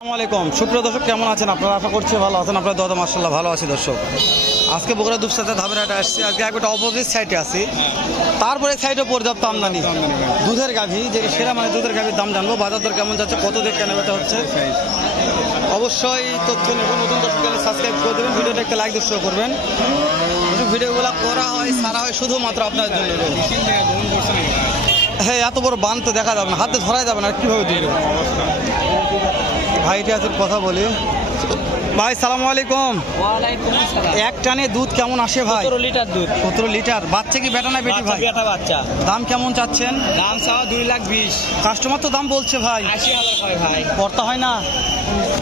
আসসালামু আলাইকুম সুপ্রিয় দর্শক, কেমন আছেন আপনারা? আশা করছি ভালো আছেন। আপনারা দাদা মাশাআল্লাহ ভালো আছি। দর্শক, আজকে বগুড়া দুপসাতে ধাবের হাটে আসছি। আজকে একটা অপোজিট সাইডে আছি, তারপরে সাইডে পর্যাপ্ত আমদানি দুধের গাভী, যে সেরা মানে দুধের গাভীর দাম জানবো, বাজার দর কেমন যাচ্ছে, কত দিয়ে কেনা বেচা হচ্ছে, অবশ্যই তথ্য নেব। নতুন দর্শক সাবস্ক্রাইব করে দেবেন, ভিডিওটা একটা লাইক দর্শক করবেন। ভিডিওগুলো করা হয় সারা হয় শুধুমাত্র আপনার জন্য। হ্যাঁ, এত বড় বান তো দেখা যাবে না, হাতে ধরা যাবে না, কীভাবে দিবে ভাইটি আছে কথা বলি। ভাই সালামু আলাইকুম। ওয়ালাইকুম আসসালাম। এক টানে দুধ কেমন আসে ভাই? 17 লিটার দুধ। 17 লিটার। বাচ্চা কি বেটা না বেটি ভাই? বেটা বাচ্চা। দাম কেমন চাচ্ছেন? দাম চাওয়া 2,20,000। কাস্টমার তো দাম বলছে ভাই 80,000 হয় ভাই। পড়তা হয় না,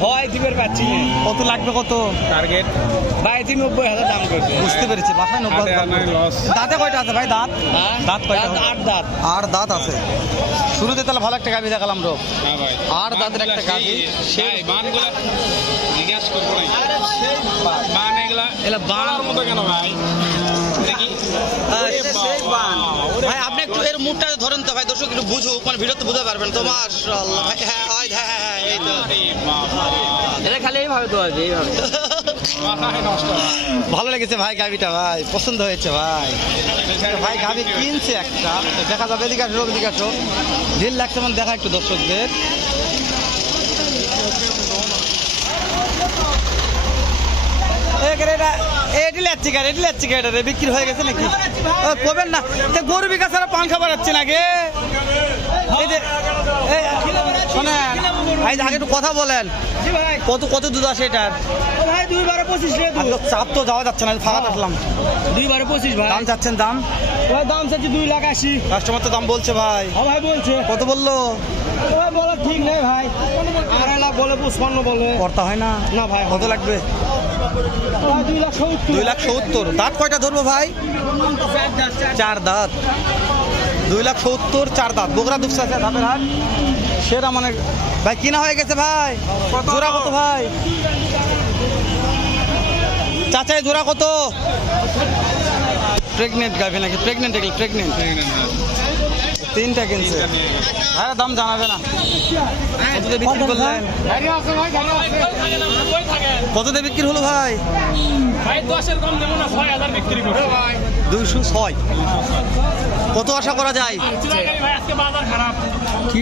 হয় দিবের পাচ্ছি না। কত লাগবে কত? টার্গেট ভাই 90,000 দাম করছে। বুঝতে পেরেছি, বাসায় 90 দাঁতে কয়টা আছে ভাই? দাঁত হ্যাঁ? দাঁত কয়টা? 8 দাঁত। আর দাঁত আছে। শুরুতে তাহলে ভালো একটা গাভি দেখালাম রোগ। হ্যাঁ ভাই, আর দাঁতের একটা গাভি, সেই বানগুলা জিজ্ঞাস করবো নাই। বান এগুলা এলা বান মতো কেন ভাই? দেখি ভাই আপনি একটু এর মুখটা ধরেন তো ভাই, দর্শক একটু বুঝুক, মানে ভিডিও তো বুঝতে পারবেন তো। মাশাআল্লাহ ভাই, হ্যাঁ হ্যাঁ হ্যাঁ, এই তো এটা খালি এইভাবে তো আছে, এইভাবে। মাথায় নষ্ট। ভালো লেগেছে ভাই গাভিটা, ভাই পছন্দ হয়েছে ভাই। ভাই গাভি কিনছে একটা, দেখা যাবে। এদিকে আসো, এদিকে আসো, ঢিল লাগছে মানে দেখা একটু দর্শকদের। বিক্রি হয়ে গেছে নাকি? করবেন না গরু বিকা ছাড়া পান খাবার যাচ্ছে না গে। এই যে শোনেন, আগে একটু কথা বলেন, কত কত দুধ আসে এটার? ভাই 2,12,25 চাপ তো যাওয়া যাচ্ছে না, ফাঁকা থাকলাম। 2,12,25 ভাই। দাম চাচ্ছেন? দাম ভাই দাম চাচ্ছি 2,80,000। কাস্টমার তো দাম বলছে ভাই। হ্যাঁ ভাই বলছে। কত বললো? ভাই বলা ঠিক নেই ভাই। 2.5 লাখ বলে 55 বলে। করতে হয় না। না ভাই। কত লাগবে? ভাই 2,70,000। 2,70,000। দাঁত কয়টা ধরবো ভাই? 4 দাঁত। 2,70,000 4 দাঁত। বগুড়া দুপসাতে ধাপের হাট, সেরা মানে ভাই কিনা হয়ে গেছে ভাই। জোড়া কত ভাই? চাচাই জোড়া কত? প্রেগনেন্ট গাভি নাকি? প্রেগনেন্ট তিনটা কিনছে। হ্যাঁ, দাম জানাবে না। কত দিয়ে বিক্রি করলেন? কত দিয়ে বিক্রি হলো ভাই? 206। কত আশা করা যায়?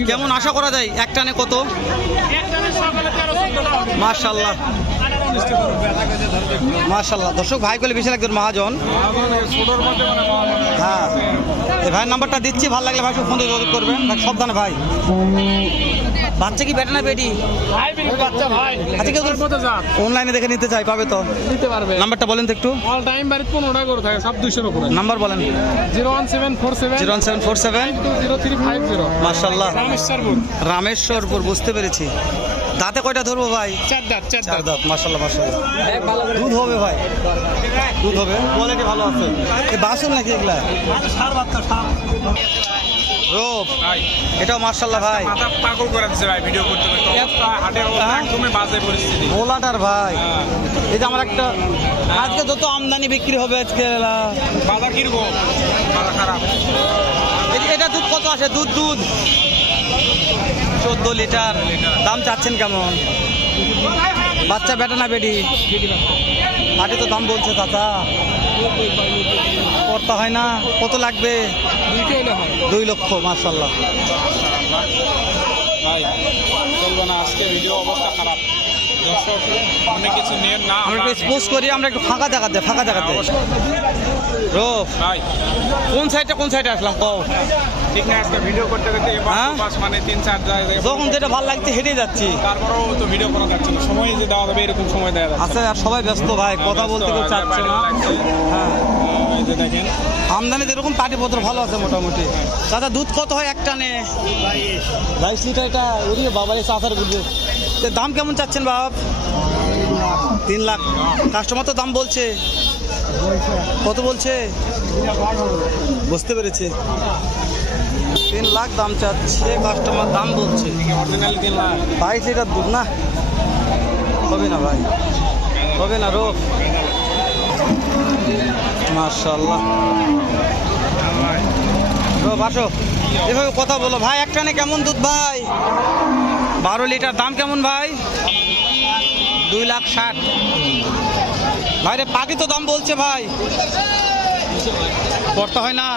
কেমন আশা করা যায়? এক টানে কত? মাশাআল্লাহ মাশাআল্লাহ। দর্শক ভাই বলে বেশি লাগবে মহাজন। হ্যাঁ, এই ভাইয়ের নাম্বারটা দিচ্ছি, ভালো লাগলে ভাই ফোন দিয়ে যোগাযোগ করবেন ভাই। সাবধানে ভাই। বাচ্চা কি বেটা না বেটি? বাচ্চা ভাই। আচ্ছা, কেউ অনলাইনে দেখে নিতে চাই, পাবে তো? নিতে পারবে। নাম্বারটা বলেন তো একটু। অল টাইম বাড়িতে 15টা করে থাকে, সব 200-এর উপরে। নাম্বার বলেন। 01747 01747 0350। মাশাআল্লাহ। রামেশ্বরপুর। রামেশ্বরপুর, বুঝতে পেরেছি। দাঁতে কয়টা ধরবো ভাই? 4 দাঁত। 4 দাঁত। মাশাআল্লাহ মাশাআল্লাহ। দুধ হবে ভাই, দুধ হবে, কোয়ালিটি ভালো আছে। এই বাসুল নাকি এগুলা? রূপ ভাই এটাও মাশাআল্লাহ ভাই। মাথা পাগল করে দিচ্ছে ভাই ভিডিও করতে করতে। অবস্থা হাটে একদমই বাজে পরিস্থিতি। বোলাটার ভাই। এই যে আমার একটা, আজকে যত আমদানি বিক্রি হবে আজকে, বাজার কিরকম? বাজার খারাপ। এটা দুধ কত আসে? দুধ 14 লিটার। দাম চাচ্ছেন কেমন? বাচ্চা বেটা না বেটি? হাটে তো দাম বলছে চাচা, করতে হয় না। কত লাগবে? 2 লক্ষ। মাশাআল্লাহ ভাই চলবে না, আজকে ভিডিও অবস্থা খারাপ। দর্শক অনেক কিছু নিয়ে না, আমরা একটু পোস্ট করি, আমরা একটু ফাঁকা জায়গাতে রূপ। ভাই কোন সাইডে আসলাম কও? ঠিক না, আজকে ভিডিও করতে করতে হ্যাঁ? বাস মানে 3-4 জায়গায়, যখন যেটা ভালো লাগছে হেঁটে যাচ্ছি। তারপরেও তো ভিডিও করা যাচ্ছে না। সময় যে দেওয়া যাবে এরকম সময় দেওয়া যাচ্ছে আছে আর সবাই ব্যস্ত ভাই, কথা বলতে কেউ চাচ্ছে না। হ্যাঁ, এই যে দেখেন আমদানি এরকম পাটিপত্র ভালো আছে মোটামুটি। দাদা দুধ কত হয় এক টানে? 22 লিটার। এটা ওদিকে বাবা এই চাষার বুঝবে। দাম কেমন চাচ্ছেন বাপ? 3 লাখ। কাস্টমার তো দাম বলছে, কত বলছে? বুঝতে পেরেছি, 3 লাখ দাম চাচ্ছে কাস্টমার, দাম বলছে। অরিজিনাল 3 লাখ। 22 লিটার দুধ না, হবে না ভাই, হবে না। রোগ মাশাআল্লাহ। রোগ আসো, এভাবে কথা বলো ভাই। এক টানে কেমন দুধ ভাই? 12 লিটার। দাম কেমন ভাই? 2,60,000 ভাই রে, পাটি তো দাম বলছে ভাই, করতে হয় না।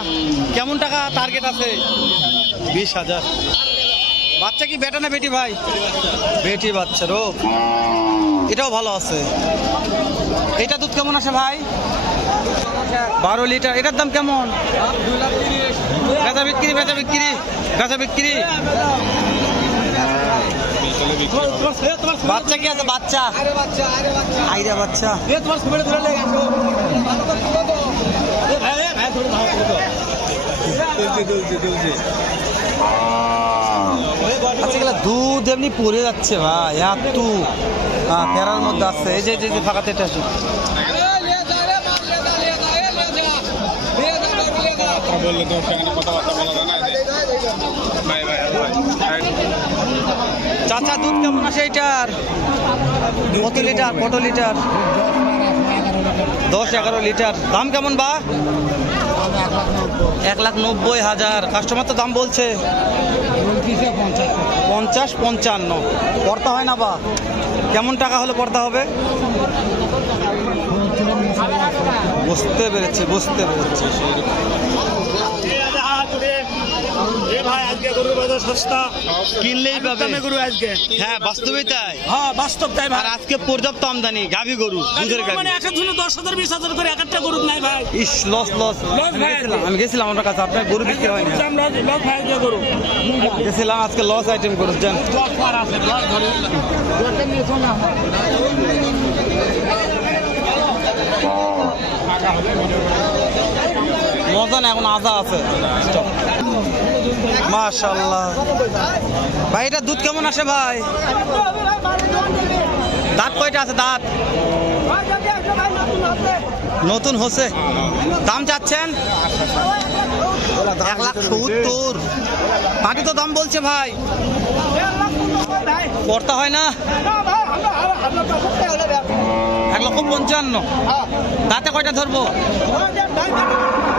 কেমন টাকা টার্গেট আছে? 20,000। বাচ্চা কি বেটা না বেটি ভাই? বেটি বাচ্চা রো, এটাও ভালো আছে। এটা দুধ কেমন আসে ভাই? 12 লিটার। এটার দাম কেমন? বেচা বিক্রি, বেচা বিক্রি, বেচা বিক্রি। বিকেলে বিক্রি হবে। বাচ্চা কি আছে? বাচ্চা আইরা বাচ্চা। আচ্ছা, এগুলো দুধ এমনি পড়ে যাচ্ছে ভাই, এত ফেরার মধ্যে আছে। এই যে এই যে ফাঁকাতে এটা আছে। কথা বললে তো সেখানে কথাবার্তা বলা যায় না। ভাই ভাই ভাই চাচা দুধ কেমন আসে এটার? কত লিটার? কত লিটার? 10-11 লিটার। দাম কেমন বা? 1,90,000। কাস্টমার তো দাম বলছে 50-55। পড়তা হয় না বা? কেমন টাকা হলে পড়তা হবে? বুঝতে পেরেছি, বুঝতে পেরেছি। কিনলেই পাবে হ্যাঁ, বাস্তবেই তাই। হ্যাঁ বাস্তব তাই ভাই। আর আজকে পর্যাপ্ত আমদানি গাভী গরু, দুধের গাভী। মানে একটা জন্য 10,000 20,000 করে এক একটা গরু নাই ভাই। ইস, লস লস। আমি গেছিলাম আপনার কাছে, আপনার গরু বিক্রি হয়নি। লস ভাই যে গরু গেছিলাম আজকে, লস আইটেম গরু জান। মজা না, এখন আজা আছে। মাশাআল্লাহ ভাই, এটা দুধ কেমন আসে ভাই? দাঁত কয়টা আছে? দাঁত নতুন হচ্ছে। দাম চাচ্ছেন 1,70,000। বাকি তো দাম বলছে ভাই, পড়তা হয় না। 1,55,000। দাঁতে কয়টা ধরবো?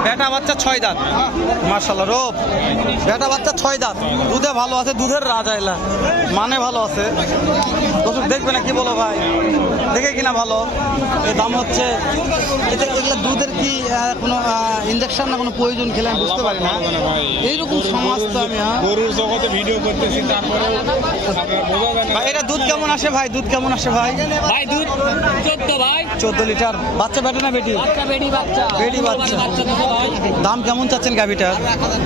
বেটা বাচ্চা 6 দাঁত। মাশাআল্লাহ রূপ, বেটা বাচ্চা 6 দাঁত। দুধে ভালো আছে, দুধের রাজা এলা, মানে ভালো আছে। দর্শক দেখবে না কি বলো ভাই, দেখে কিনা ভালো। এই দাম হচ্ছে। এগুলো দুধের কি কোনো ইনজেকশন না কোনো প্রয়োজন খেলে আমি বুঝতে পারি না। এইরকম সমাজ তো আমি গরুর জগতে ভিডিও করতেছি, তারপরেও বোঝা যায় না। ভাই এটা দুধ কেমন আসে ভাই? দুধ কেমন আসে ভাই? ভাই দুধ 14 ভাই। 14 লিটার। বাচ্চা বেটা না বেটি? বাচ্চা বেডি বাচ্চা। বেডি বাচ্চা। বাচ্চা দেবো ভাই। দাম কেমন চাচ্ছেন গাভিটার?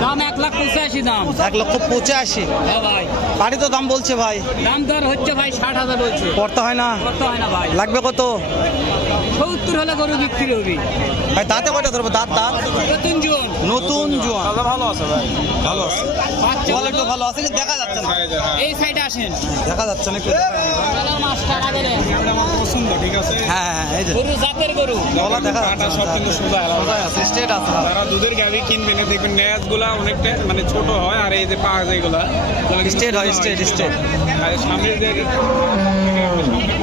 দাম 1,85,000 দাম। 1,85,000। হ্যাঁ ভাই। বাড়ি তো দাম বলছে ভাই, দাম দর হচ্ছে ভাই 60,000 বলছে। পড়তে হয় না। করতে হয় না ভাই। লাগবে কত 70 হলে গরু বিক্রি হবে ভাই? দাঁতে কয়টা ধরবো? দাঁত দাঁত নতুন জন। নতুন জোয়ান। ভালো আছে ভাই, ভালো আছে, কোয়ালিটি ভালো আছে, কিন্তু দেখা যাচ্ছে না। এই সাইডে আসেন। দেখা যাচ্ছে না, একটু দেখাই না। চলো মাছটা আগে নেন। আমার পছন্দ, ঠিক আছে। হ্যাঁ হ্যাঁ, এই যে গরু জাতের গরু। গলা দেখা কাটা যাচ্ছে সব কিন্তু সোজা সোজা আছে, স্ট্রেট আছে। যারা দুধের গাভি কিনবেন দেখবেন ন্যাজ গুলা অনেকটা মানে ছোট হয়, আর এই যে পা যেগুলা Straight হয়, straight, straight। আর সামনের যে